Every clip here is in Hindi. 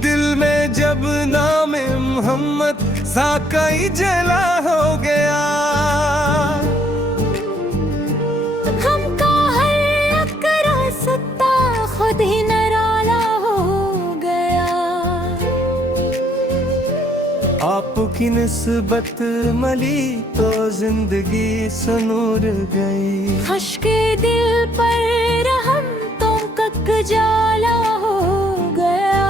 दिल में जब नाम मोहम्मद सा कई जला हो गया, हमका हर अकरा सत्ता खुद ही नराला हो गया। आपकी निस्बत मली तो जिंदगी सुनूर गई, खश्के दिल पर रहम तो कक जाला हो गया।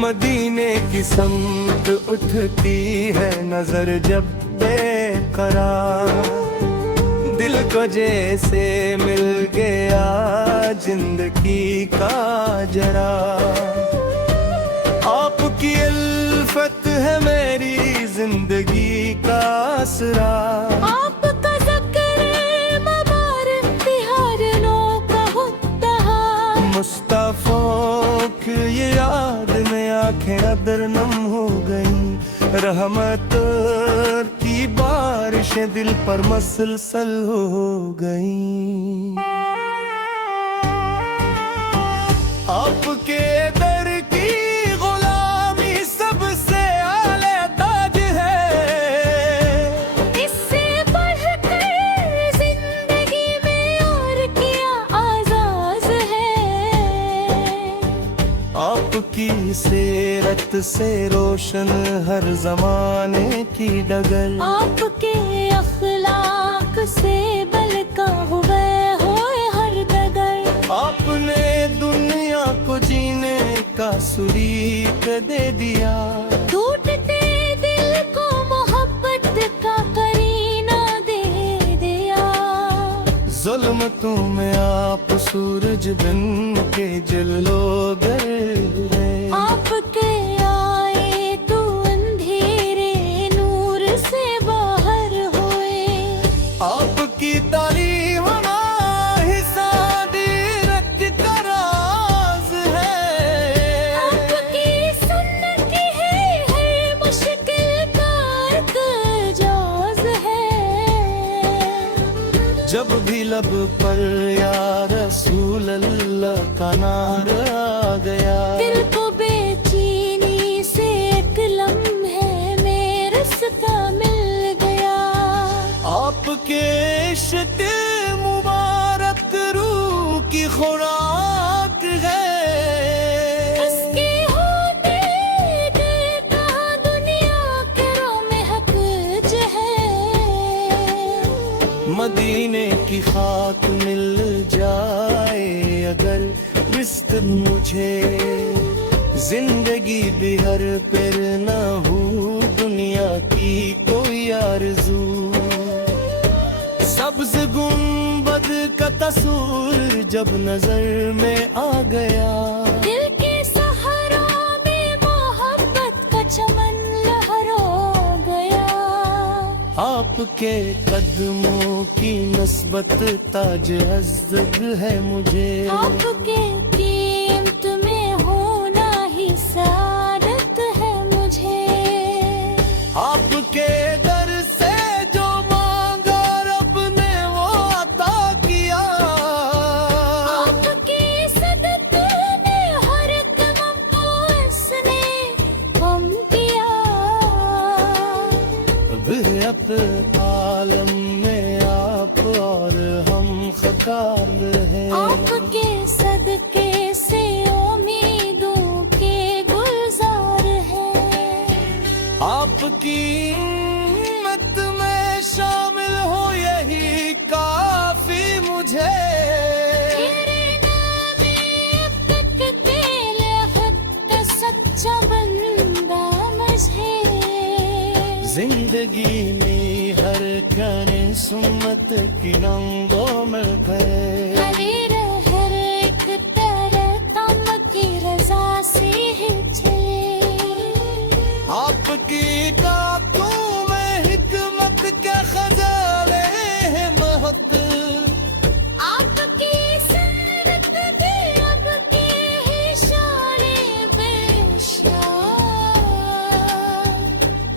मदीने की समत उठती है नजर जब बेकरार, दिल को जैसे मिल गया जिंदगी का जरा। आपकी उल्फत है मेरी जिंदगी का आसरा, आपका ज़िक्र मुबारक बिहार नो का होता है। मुस्तफ़ा की ये याद में आंखें अदर नम हो गई, रहमत की बारिशें दिल पर मसलसल हो गई। आपके दर की गुलामी सबसे आले ताज है, इससे बढ़कर जिंदगी में और क्या आज़ाद है। आपकी सीरत से रोशन हर जमाने की डगर, आपके अखलाक से बल का हुए होए हर डगर। आपने दुनिया को जीने का सुरीक दे दिया, टूटते दिल को मोहब्बत का करीना दे दिया। जुल्मतों में आप सूरज बिन के जलो गए, आपके आए तो अंधेरे नूर से बाहर हुए। आपकी तालीम ही सादी रख का राज है, आपकी सुन्नत है हर मुश्किल का एक जाज है। जब भी लब पर या रसूल अल्लाह का नारा आ गया, दिल को बेचैनी से एक लम्हे में रास्ता मिल गया। आपके इश्क मुबारक रूह की खुराक है, उसके होते गर कहाँ दुनिया के रो में हक ज है। मदीने की खाक मिल जाए अगर रिश्त मुझे, जिंदगी भी हर पर न हो दुनिया की कोई आरज़ू। सब्ज़ गुंबद का तस्वीर जब नजर में आ गया, दिल के सहारा में मोहब्बत का चमन लहरा गया। आपके कदमों की नस्बत ताज अज़्ज़त है मुझे, आपके कीमत में होना ही सादत है मुझे। आपके दर से जो मांगा रब ने वो अता किया, आपके सदक़े में हर एक गम को इसने कम किया। अब आलम में आप और हम ख़तार हैं, आपके सदक़े से उम्मीदों के गुलजार हैं। आपकी उम्मत में शामिल हो यही काफी मुझे। तेरे नाम अब तक के लिहाज़ सच्चा बंदा मुझे। जिंदगी में हर करे सुन्नत की रंगों में भय, हर एक तेरे तम की रज़ा से ही चले। आपकी ताक़तों में हिकमत के खजाने हैं महक, आपकी सुन्नत के अब के ही शान बेशान।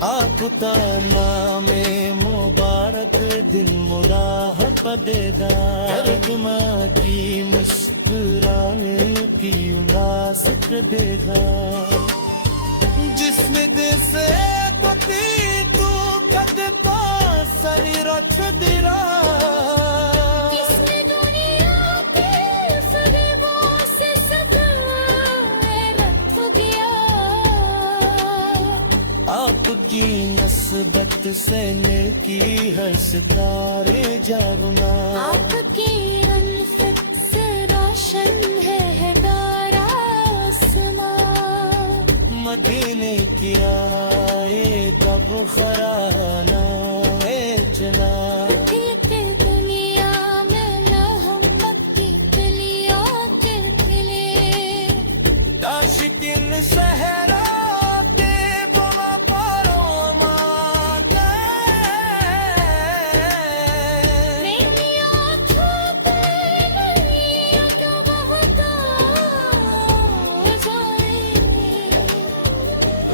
आपका नाम मुबारक दिन मुराह पदेगा, तर्जुमा की मुस्कुराने की उदास सिख देगा जिसने दिसे पति तू कदता सरी रख दिरा इसने दुनिया के फरेबों से सदाए रख गया आपकी नस्बत से नेकी हर सितारे जागुना आपकी उल्फत से रोशन है तारा आसमां मदीने की आए तब खराना चना खिलते दुनिया में ना हम मक्की कलियों के खिले दाशिकिन सहरा ते बवा पारो माता मेरी आँखों पे नहीं तो बहता जाए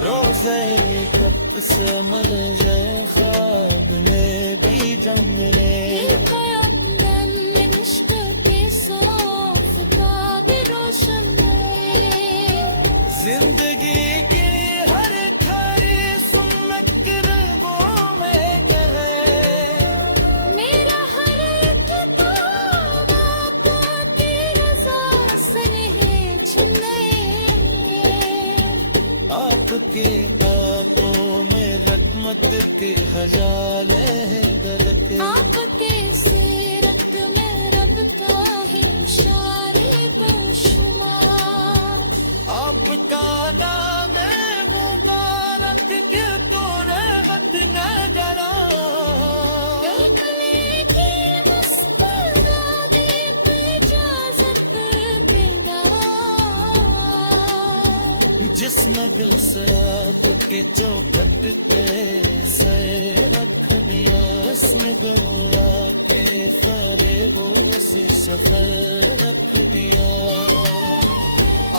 रोज़े कत से मर जाए ख्वाब में भी जम मिले कयामत में इश्क के सौफ का भी रोशन है जिंदगी की हर खरी सुन्नत रबों में कहे मेरा हर एक ख्वाब आपकी रज़ा से नहीं छिने आपके आंखों में रकमत के हजाले दरके आपके सीरत में रबता है इशारे बेशुमार आपका नाम है मुबारक के तूने वत न जरा देखने की मुस्कुराने पे इजाज़त देगा जिसने दिल से आपके चौखट पे से रख दिया उसने दुआ के फरेबों से सफर रख दिया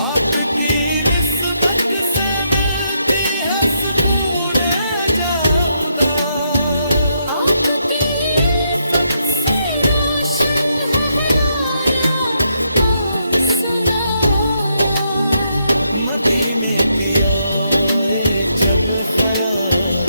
आपकी निस्बत से मिलती है सुकून जाऊदा आपकी इल्फत से रोशन है हमारा आसमां मदीने की आए जब ख्याल